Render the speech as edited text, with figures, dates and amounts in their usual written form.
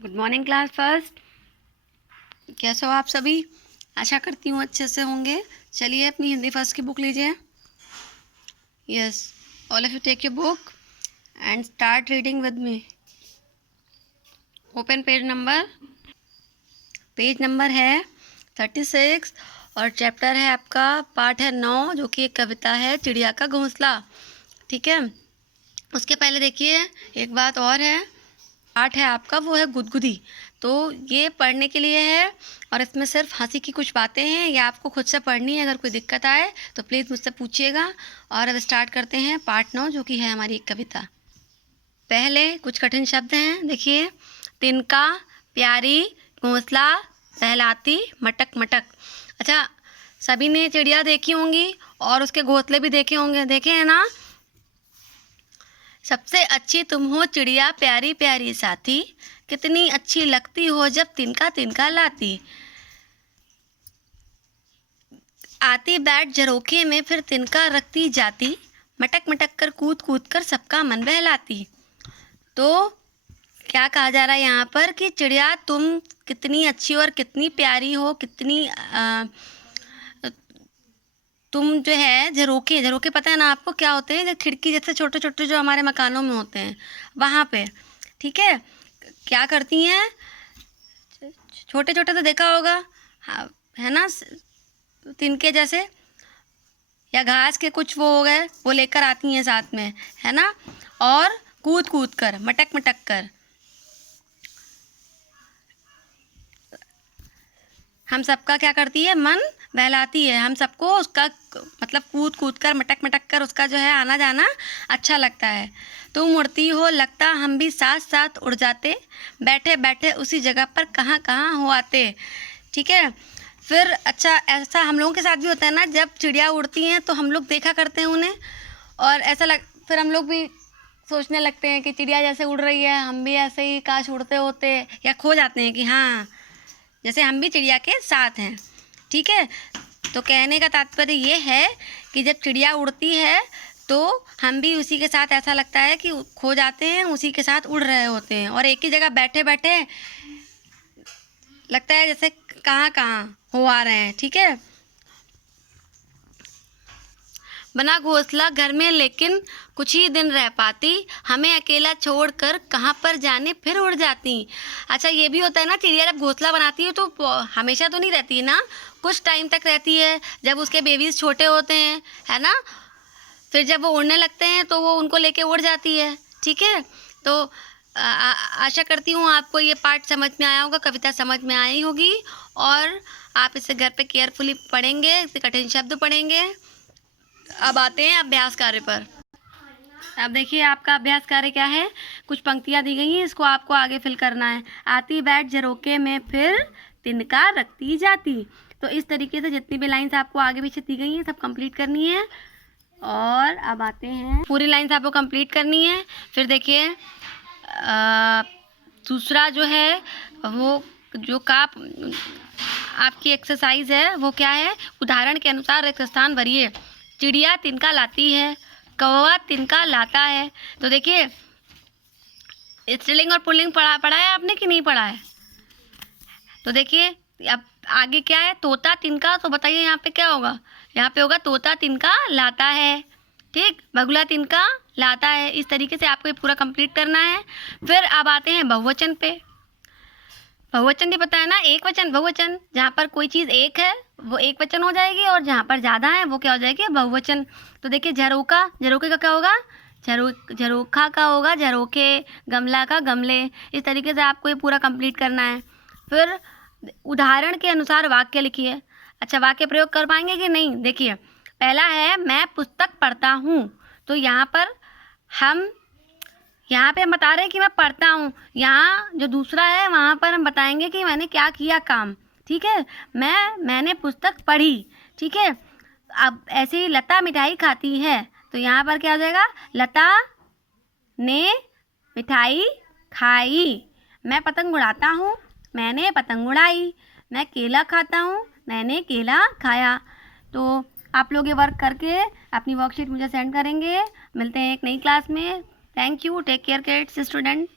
Good morning class first. कैसे हो आप सभी? आशा करती हूँ अच्छे से होंगे। चलिए अपनी हिंदी फर्स्ट की बुक लीजिए। Yes, all of you take your book and start reading with me. Open page number है 36 और चैप्टर है आपका, पार्ट है 9, जो कि एक कविता है चिड़िया का घोंसला। ठीक है, उसके पहले देखिए एक बात और है। पार्ट है आपका, वो है गुदगुदी। तो ये पढ़ने के लिए है और इसमें सिर्फ हंसी की कुछ बातें हैं, ये आपको खुद से पढ़नी है। अगर कोई दिक्कत आए तो प्लीज़ मुझसे पूछिएगा। और अब स्टार्ट करते हैं पार्ट 9, जो कि है हमारी एक कविता। पहले कुछ कठिन शब्द हैं, देखिए। तिनका, प्यारी, घोंसला, सहलाती, मटक मटक। अच्छा, सभी ने चिड़िया देखी होंगी और उसके घोंसले भी देखे होंगे, देखे हैं ना? सबसे अच्छी तुम हो चिड़िया प्यारी प्यारी साथी, कितनी अच्छी लगती हो जब तिनका तिनका लाती। आती बैठ झरोखे में फिर तिनका रखती जाती, मटक मटक कर कूद कूद कर सबका मन बहलाती। तो क्या कहा जा रहा है यहाँ पर कि चिड़िया तुम कितनी अच्छी और कितनी प्यारी हो, कितनी तुम जो है झरोखे, झरोखे पता है ना आपको क्या होते हैं? जो खिड़की जैसे छोटे छोटे जो हमारे मकानों में होते हैं, वहाँ पे। ठीक है, क्या करती हैं? छोटे छोटे तो देखा होगा, हाँ, है ना? तिनके जैसे या घास के कुछ वो हो गए, वो लेकर आती हैं साथ में, है ना? और कूद कूद कर, मटक मटक कर हम सबका क्या करती है? मन बहलाती है। हम सबको उसका मतलब कूद कूद कर, मटक मटक कर उसका जो है आना जाना अच्छा लगता है। तुम उड़ती हो लगता हम भी साथ साथ उड़ जाते, बैठे बैठे उसी जगह पर कहाँ कहाँ हो आते। ठीक है, फिर अच्छा ऐसा हम लोगों के साथ भी होता है ना, जब चिड़िया उड़ती हैं तो हम लोग देखा करते हैं उन्हें, और फिर हम लोग भी सोचने लगते हैं कि चिड़िया जैसे उड़ रही है, हम भी ऐसे ही काश उड़ते होते, या खो जाते हैं कि हाँ जैसे हम भी चिड़िया के साथ हैं। ठीक है, तो कहने का तात्पर्य ये है कि जब चिड़िया उड़ती है तो हम भी उसी के साथ, ऐसा लगता है कि खो जाते हैं, उसी के साथ उड़ रहे होते हैं, और एक ही जगह बैठे बैठे लगता है जैसे कहाँ कहाँ हो आ रहे हैं। ठीक है, बना घोंसला घर में लेकिन कुछ ही दिन रह पाती, हमें अकेला छोड़कर कहाँ पर जाने फिर उड़ जाती। अच्छा, ये भी होता है ना, चिड़िया जब घोंसला बनाती है तो हमेशा तो नहीं रहती है ना, कुछ टाइम तक रहती है, जब उसके बेबीज छोटे होते हैं, है ना? फिर जब वो उड़ने लगते हैं तो वो उनको लेके उड़ जाती है। ठीक है, तो आशा करती हूँ आपको ये पार्ट समझ में आया होगा, कविता समझ में आई होगी, और आप इसे घर पे केयरफुली पढ़ेंगे, इसे कठिन शब्द पढ़ेंगे। अब आते हैं अभ्यास कार्य पर। अब देखिए आपका अभ्यास कार्य क्या है। कुछ पंक्तियाँ दी गई हैं, इसको आपको आगे फिल करना है। आती बैठ झरोके में फिर तिनका रखती जाती। तो इस तरीके से जितनी भी लाइंस आपको आगे पीछे दी गई हैं सब कंप्लीट करनी है। और अब आते हैं, पूरी लाइंस आपको कंप्लीट करनी है। फिर देखिए दूसरा जो है वो जो का आपकी एक्सरसाइज है वो क्या है? उदाहरण के अनुसार एक स्थान भरिए। चिड़िया तिनका लाती है, कौवा तिनका लाता है। तो देखिए स्त्रीलिंग और पुल्लिंग पढ़ा है आपने कि नहीं पढ़ा है? तो देखिए अब आगे क्या है? तोता तिनका, तो बताइए यहाँ पे क्या होगा? यहाँ पे होगा तोता तिनका लाता है। ठीक, बगुला तिनका लाता है। इस तरीके से आपको ये पूरा कंप्लीट करना है। फिर अब आते हैं बहुवचन पे। बहुवचन भी पता है ना, एक वचन बहुवचन, जहाँ पर कोई चीज़ एक है वो एक वचन हो जाएगी, और जहाँ पर ज़्यादा है वो क्या हो जाएगी? बहुवचन। तो देखिए झरोका, झरोके का क्या होगा? झरोखा का होगा झरोखे, गमला का गमले। इस तरीके से आपको ये पूरा कंप्लीट करना है। फिर उदाहरण के अनुसार वाक्य लिखिए। अच्छा, वाक्य प्रयोग कर पाएंगे कि नहीं? देखिए पहला है मैं पुस्तक पढ़ता हूँ। तो यहाँ पे हम बता रहे हैं कि मैं पढ़ता हूँ। यहाँ जो दूसरा है वहाँ पर हम बताएंगे कि मैंने क्या किया काम। ठीक है, मैंने पुस्तक पढ़ी। ठीक है, अब ऐसे ही लता मिठाई खाती है, तो यहाँ पर क्या हो जाएगा? लता ने मिठाई खाई। मैं पतंग उड़ाता हूँ, मैंने पतंग उड़ाई। मैं केला खाता हूँ, मैंने केला खाया। तो आप लोग ये वर्क करके अपनी वर्कशीट मुझे सेंड करेंगे। मिलते हैं एक नई क्लास में। Thank you, take care kids, student.